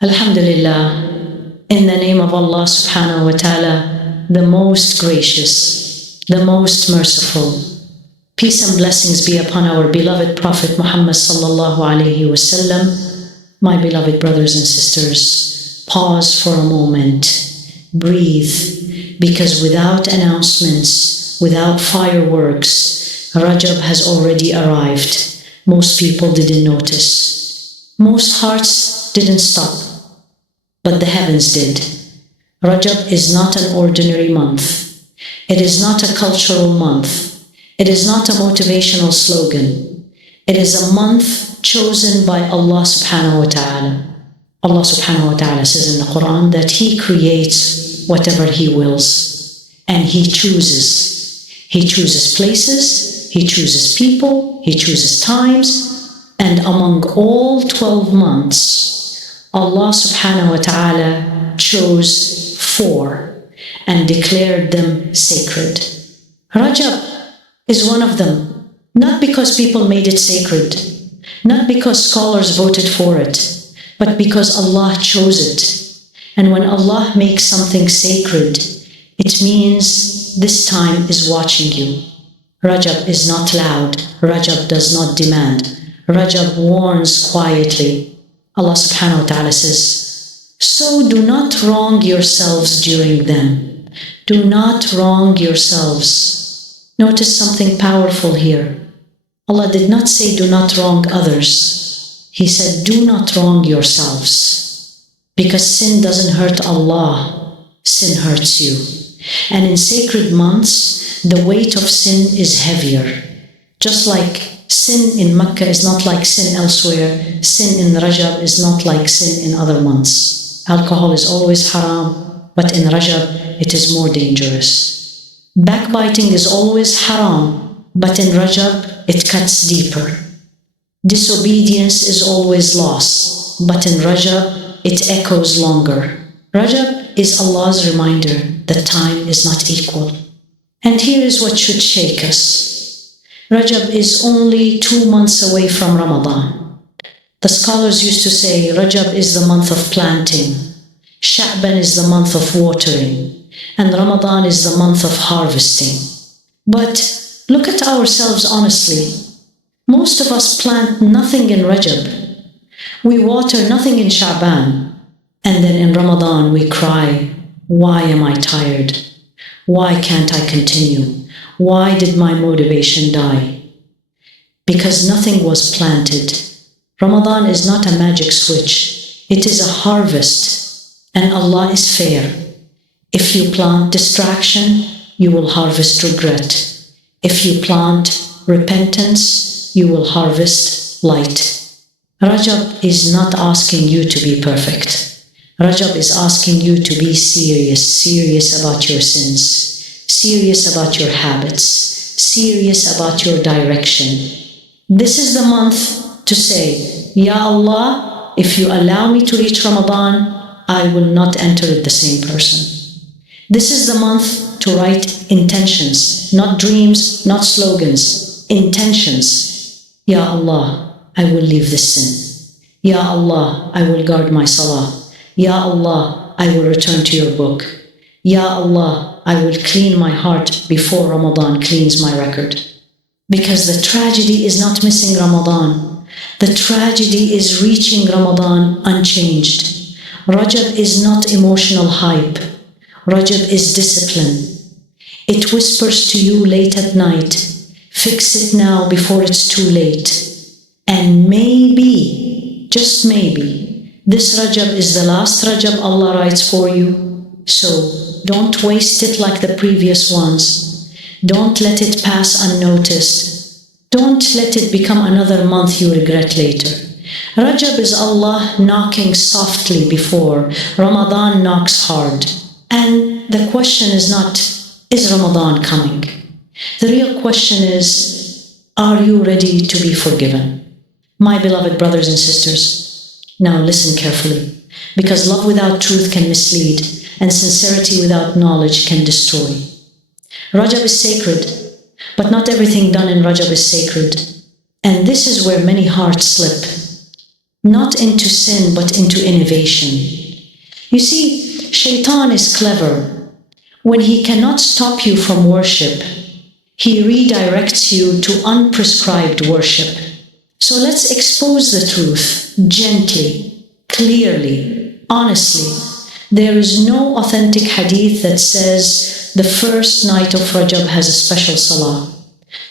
Alhamdulillah, in the name of Allah subhanahu wa ta'ala, the most gracious, the most merciful. Peace and blessings be upon our beloved Prophet Muhammad sallallahu alayhi wasallam. My beloved brothers and sisters, pause for a moment, breathe, because without announcements, without fireworks, Rajab has already arrived. Most people didn't notice. Most hearts didn't stop. But the heavens did. Rajab is not an ordinary month. It is not a cultural month. It is not a motivational slogan. It is a month chosen by Allah subhanahu wa ta'ala. Allah subhanahu wa ta'ala says in the Quran that He creates whatever He wills. And He chooses. He chooses places, He chooses people, He chooses times. And among all 12 months, Allah subhanahu wa ta'ala chose 4 and declared them sacred. Rajab is one of them, not because people made it sacred, not because scholars voted for it, but because Allah chose it. And when Allah makes something sacred, it means this time is watching you. Rajab is not loud. Rajab does not demand. Rajab warns quietly. Allah subhanahu wa ta'ala says, so do not wrong yourselves during them. Do not wrong yourselves. Notice something powerful here. Allah did not say do not wrong others. He said do not wrong yourselves. Because sin doesn't hurt Allah. Sin hurts you. And in sacred months, the weight of sin is heavier. Just like sin in Mecca is not like sin elsewhere, sin in Rajab is not like sin in other months. Alcohol is always haram, but in Rajab it is more dangerous. Backbiting is always haram, but in Rajab it cuts deeper. Disobedience is always loss, but in Rajab it echoes longer. Rajab is Allah's reminder that time is not equal. And here is what should shake us. Rajab is only 2 months away from Ramadan. The scholars used to say Rajab is the month of planting, Sha'ban is the month of watering, and Ramadan is the month of harvesting. But look at ourselves honestly. Most of us plant nothing in Rajab. We water nothing in Sha'ban. And then in Ramadan we cry, why am I tired? Why can't I continue? Why did my motivation die? Because nothing was planted. Ramadan is not a magic switch. It is a harvest. And Allah is fair. If you plant distraction, you will harvest regret. If you plant repentance, you will harvest light. Rajab is not asking you to be perfect. Rajab is asking you to be serious about your sins. Serious about your habits, serious about your direction. This is the month to say, Ya Allah, if you allow me to reach Ramadan, I will not enter it the same person. This is the month to write intentions, not dreams, not slogans, intentions. Ya Allah, I will leave this sin. Ya Allah, I will guard my salah. Ya Allah, I will return to your book. Ya Allah, I will clean my heart before Ramadan cleans my record. Because the tragedy is not missing Ramadan. The tragedy is reaching Ramadan unchanged. Rajab is not emotional hype. Rajab is discipline. It whispers to you late at night, fix it now before it's too late. And maybe, just maybe, this Rajab is the last Rajab Allah writes for you. So don't waste it like the previous ones. Don't let it pass unnoticed. Don't let it become another month you regret later. Rajab is Allah knocking softly before Ramadan knocks hard. And the question is not, is Ramadan coming? The real question is, are you ready to be forgiven? My beloved brothers and sisters, now listen carefully, because love without truth can mislead, and sincerity without knowledge can destroy. Rajab is sacred, but not everything done in Rajab is sacred. And this is where many hearts slip. not into sin, but into innovation. You see, Shaitan is clever. When he cannot stop you from worship, he redirects you to unprescribed worship. So let's expose the truth gently, clearly, honestly. There is no authentic hadith that says the first night of Rajab has a special salah.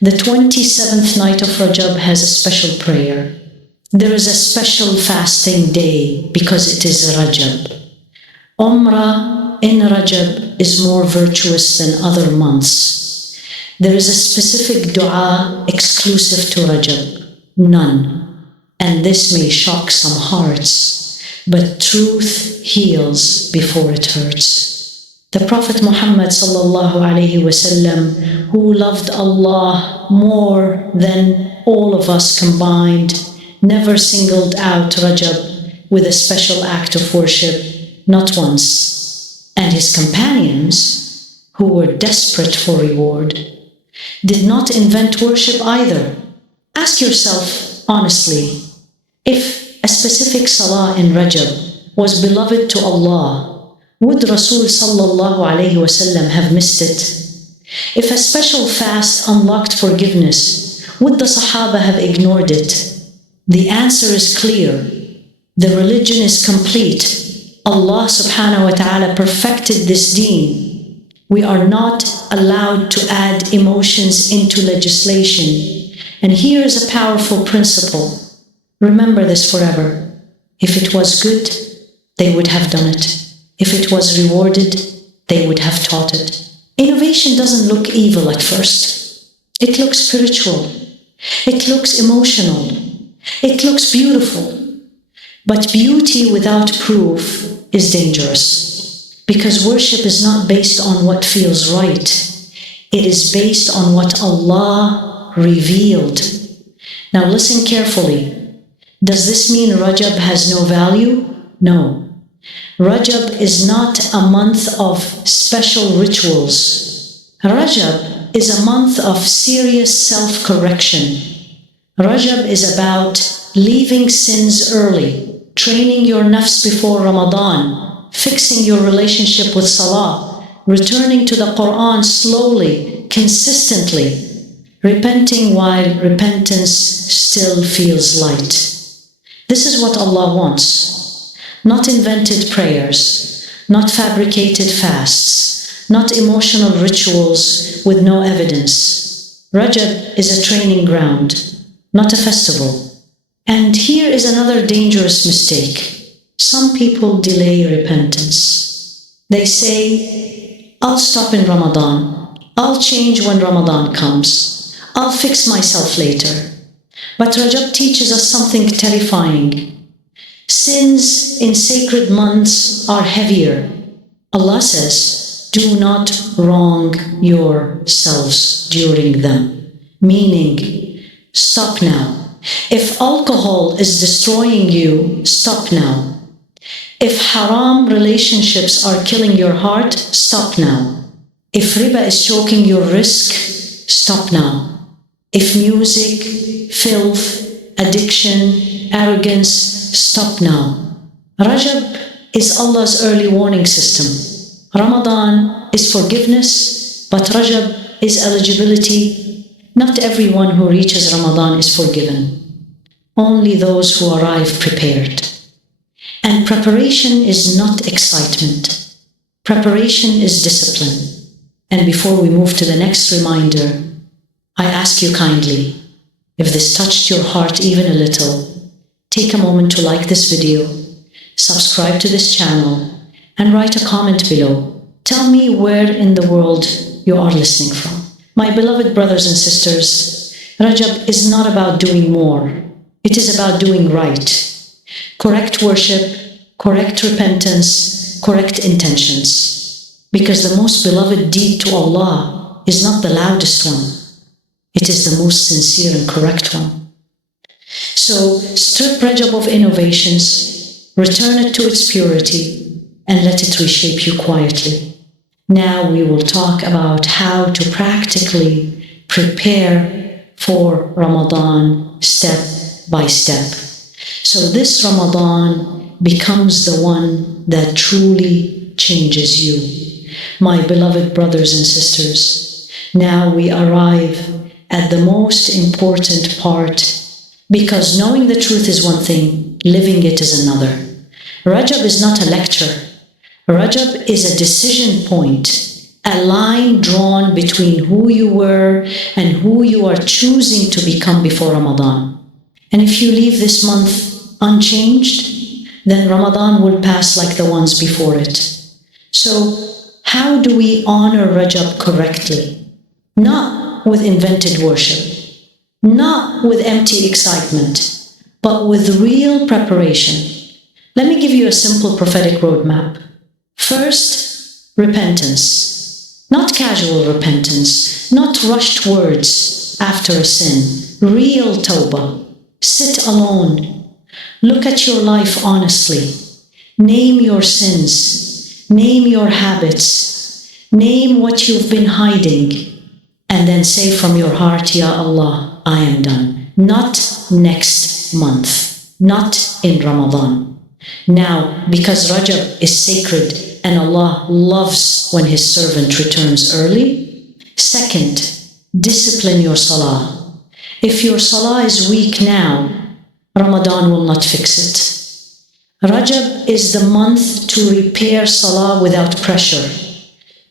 The 27th night of Rajab has a special prayer. There is a special fasting day because it is Rajab. Umrah in Rajab is more virtuous than other months. There is a specific dua exclusive to Rajab. None. And this may shock some hearts, but truth heals before it hurts. The Prophet Muhammad ﷺ, who loved Allah more than all of us combined, never singled out Rajab with a special act of worship, not once. And his companions, who were desperate for reward, did not invent worship either. Ask yourself honestly, if a specific salah in Rajab was beloved to Allah, would Rasul sallallahu alayhi wasallam have missed it? If a special fast unlocked forgiveness, would the Sahaba have ignored it? The answer is clear. The religion is complete. Allah subhanahu wa ta'ala perfected this deen. We are not allowed to add emotions into legislation. And here is a powerful principle. Remember this forever. If it was good, they would have done it. If it was rewarded, they would have taught it. Innovation doesn't look evil at first. It looks spiritual. It looks emotional. It looks beautiful. But beauty without proof is dangerous. Because worship is not based on what feels right. It is based on what Allah revealed. Now listen carefully. Does this mean Rajab has no value? No. Rajab is not a month of special rituals. Rajab is a month of serious self-correction. Rajab is about leaving sins early, training your nafs before Ramadan, fixing your relationship with Salah, returning to the Quran slowly, consistently, repenting while repentance still feels light. This is what Allah wants. Not invented prayers, not fabricated fasts, not emotional rituals with no evidence. Rajab is a training ground, not a festival. And here is another dangerous mistake. Some people delay repentance. They say, I'll stop in Ramadan. I'll change when Ramadan comes. I'll fix myself later. But Rajab teaches us something terrifying. Sins in sacred months are heavier. Allah says, do not wrong yourselves during them. Meaning, stop now. If alcohol is destroying you, stop now. If haram relationships are killing your heart, stop now. If riba is choking your risk, stop now. If music, filth, addiction, arrogance, stop now. Rajab is Allah's early warning system. Ramadan is forgiveness, but Rajab is eligibility. Not everyone who reaches Ramadan is forgiven. Only those who arrive prepared. And preparation is not excitement. Preparation is discipline. And before we move to the next reminder, I ask you kindly, if this touched your heart even a little, take a moment to like this video, subscribe to this channel, and write a comment below. Tell me where in the world you are listening from. My beloved brothers and sisters, Rajab is not about doing more. It is about doing right. Correct worship, correct repentance, correct intentions. Because the most beloved deed to Allah is not the loudest one. It is the most sincere and correct one. So strip Rajab of innovations, return it to its purity, and let it reshape you quietly. Now we will talk about how to practically prepare for Ramadan step by step. So this Ramadan becomes the one that truly changes you. My beloved brothers and sisters, now we arrive at the most important part, because knowing the truth is one thing, living it is another. Rajab is not a lecture. Rajab is a decision point, a line drawn between who you were and who you are choosing to become before Ramadan. And if you leave this month unchanged, then Ramadan will pass like the ones before it. So, how do we honor Rajab correctly? Not with invented worship, not with empty excitement, but with real preparation. Let me give you a simple prophetic roadmap. First, repentance. Not casual repentance, not rushed words after a sin. Real tawbah. Sit alone. Look at your life honestly. Name your sins. Name your habits. Name what you've been hiding. And then say from your heart, Ya Allah, I am done. Not next month. Not in Ramadan. Now, because Rajab is sacred and Allah loves when His servant returns early. Second, discipline your salah. If your salah is weak now, Ramadan will not fix it. Rajab is the month to repair salah without pressure.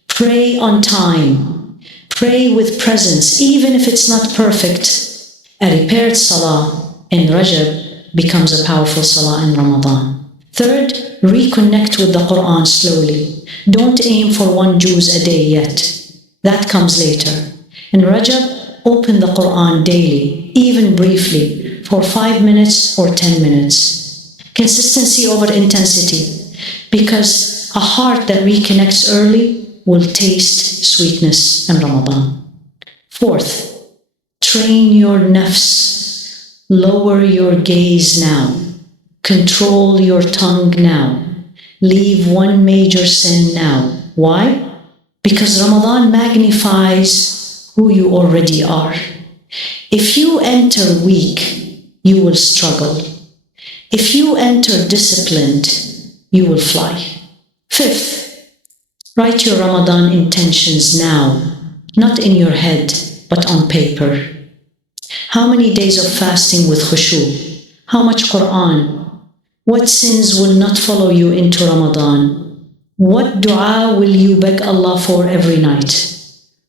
Pray on time. Pray with presence, even if it's not perfect. A repaired salah in Rajab becomes a powerful salah in Ramadan. Third, reconnect with the Quran slowly. Don't aim for one juz a day yet. That comes later. In Rajab, open the Quran daily, even briefly, for 5 minutes or 10 minutes. Consistency over intensity, because a heart that reconnects early will taste sweetness in Ramadan. Fourth, train your nafs. Lower your gaze now. Control your tongue now. Leave one major sin now. Why? Because Ramadan magnifies who you already are. If you enter weak, you will struggle. If you enter disciplined, you will fly. Fifth, write your Ramadan intentions now, not in your head, but on paper. How many days of fasting with khushu? How much Quran? What sins will not follow you into Ramadan? What dua will you beg Allah for every night?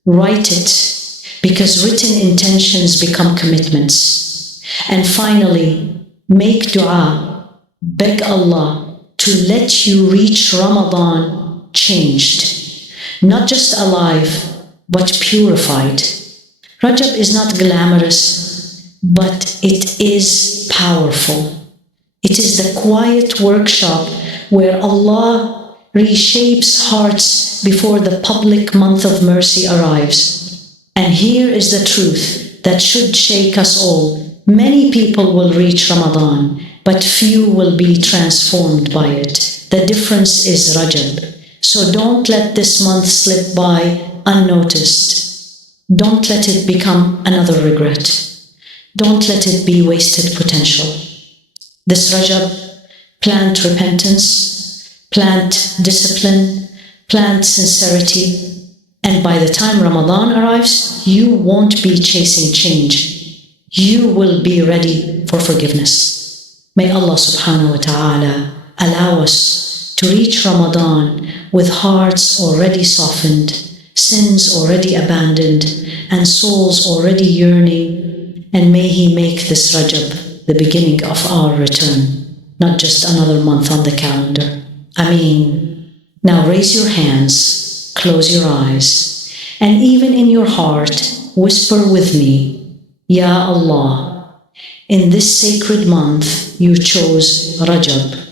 Write it, because written intentions become commitments. And finally, make dua. Beg Allah to let you reach Ramadan changed. Not just alive, but purified. Rajab is not glamorous, but it is powerful. It is the quiet workshop where Allah reshapes hearts before the public month of mercy arrives. And here is the truth that should shake us all. Many people will reach Ramadan, but few will be transformed by it. The difference is Rajab. So don't let this month slip by unnoticed. Don't let it become another regret. Don't let it be wasted potential. This Rajab, plant repentance, plant discipline, plant sincerity, and by the time Ramadan arrives, you won't be chasing change. You will be ready for forgiveness. May Allah subhanahu wa ta'ala allow us to reach Ramadan with hearts already softened, sins already abandoned, and souls already yearning, and may He make this Rajab the beginning of our return, not just another month on the calendar. Ameen. Now raise your hands, close your eyes, and even in your heart, whisper with me, Ya Allah, in this sacred month you chose Rajab.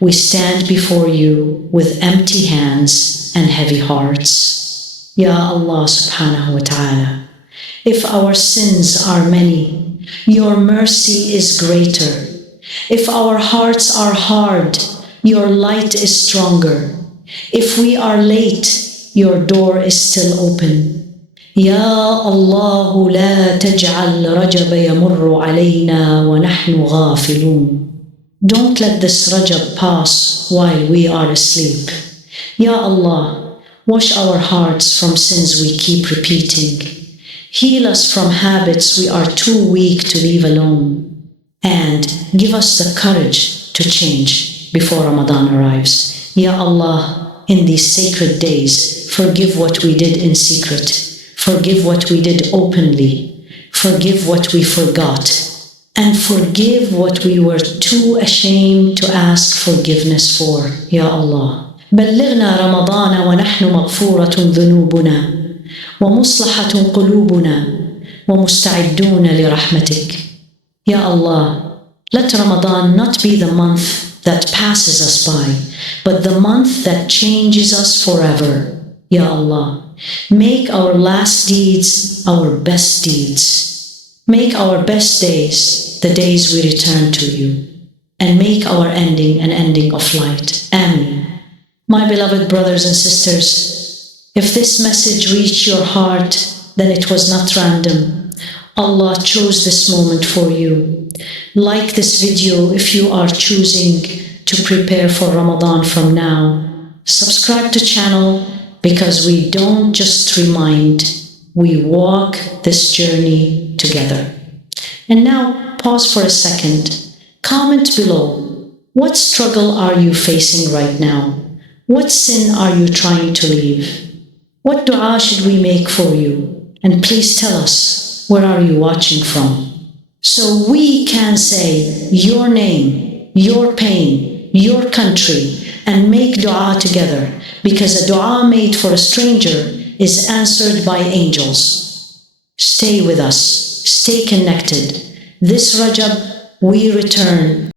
We stand before you with empty hands and heavy hearts. Ya Allah subhanahu wa ta'ala, if our sins are many, your mercy is greater. If our hearts are hard, your light is stronger. If we are late, your door is still open. Ya Allah, la taj'al Rajab yamurru alayna wa nahnu ghafilun. Don't let this Rajab pass while we are asleep. Ya Allah, wash our hearts from sins we keep repeating. Heal us from habits we are too weak to leave alone. And give us the courage to change before Ramadan arrives. Ya Allah, in these sacred days, forgive what we did in secret. Forgive what we did openly. Forgive what we forgot. And forgive what we were too ashamed to ask forgiveness for. Ya Allah. بلغنا رمضان ونحن مغفورة ذنوبنا ومصلحة قلوبنا ومستعدون لرحمتك. Ya Allah, let Ramadan not be the month that passes us by, but the month that changes us forever. Ya Allah, make our last deeds our best deeds. Make our best days the days we return to you. And make our ending an ending of light. Amen. My beloved brothers and sisters, if this message reached your heart, then it was not random. Allah chose this moment for you. Like this video if you are choosing to prepare for Ramadan from now. Subscribe to channel because we don't just remind, we walk this journey together. And now pause for a second. Comment below. What struggle are you facing right now? What sin are you trying to leave? What dua should we make for you? And please tell us, where are you watching from? So we can say your name, your pain, your country, and make dua together, because a dua made for a stranger is answered by angels. Stay with us, stay connected. This Rajab, we return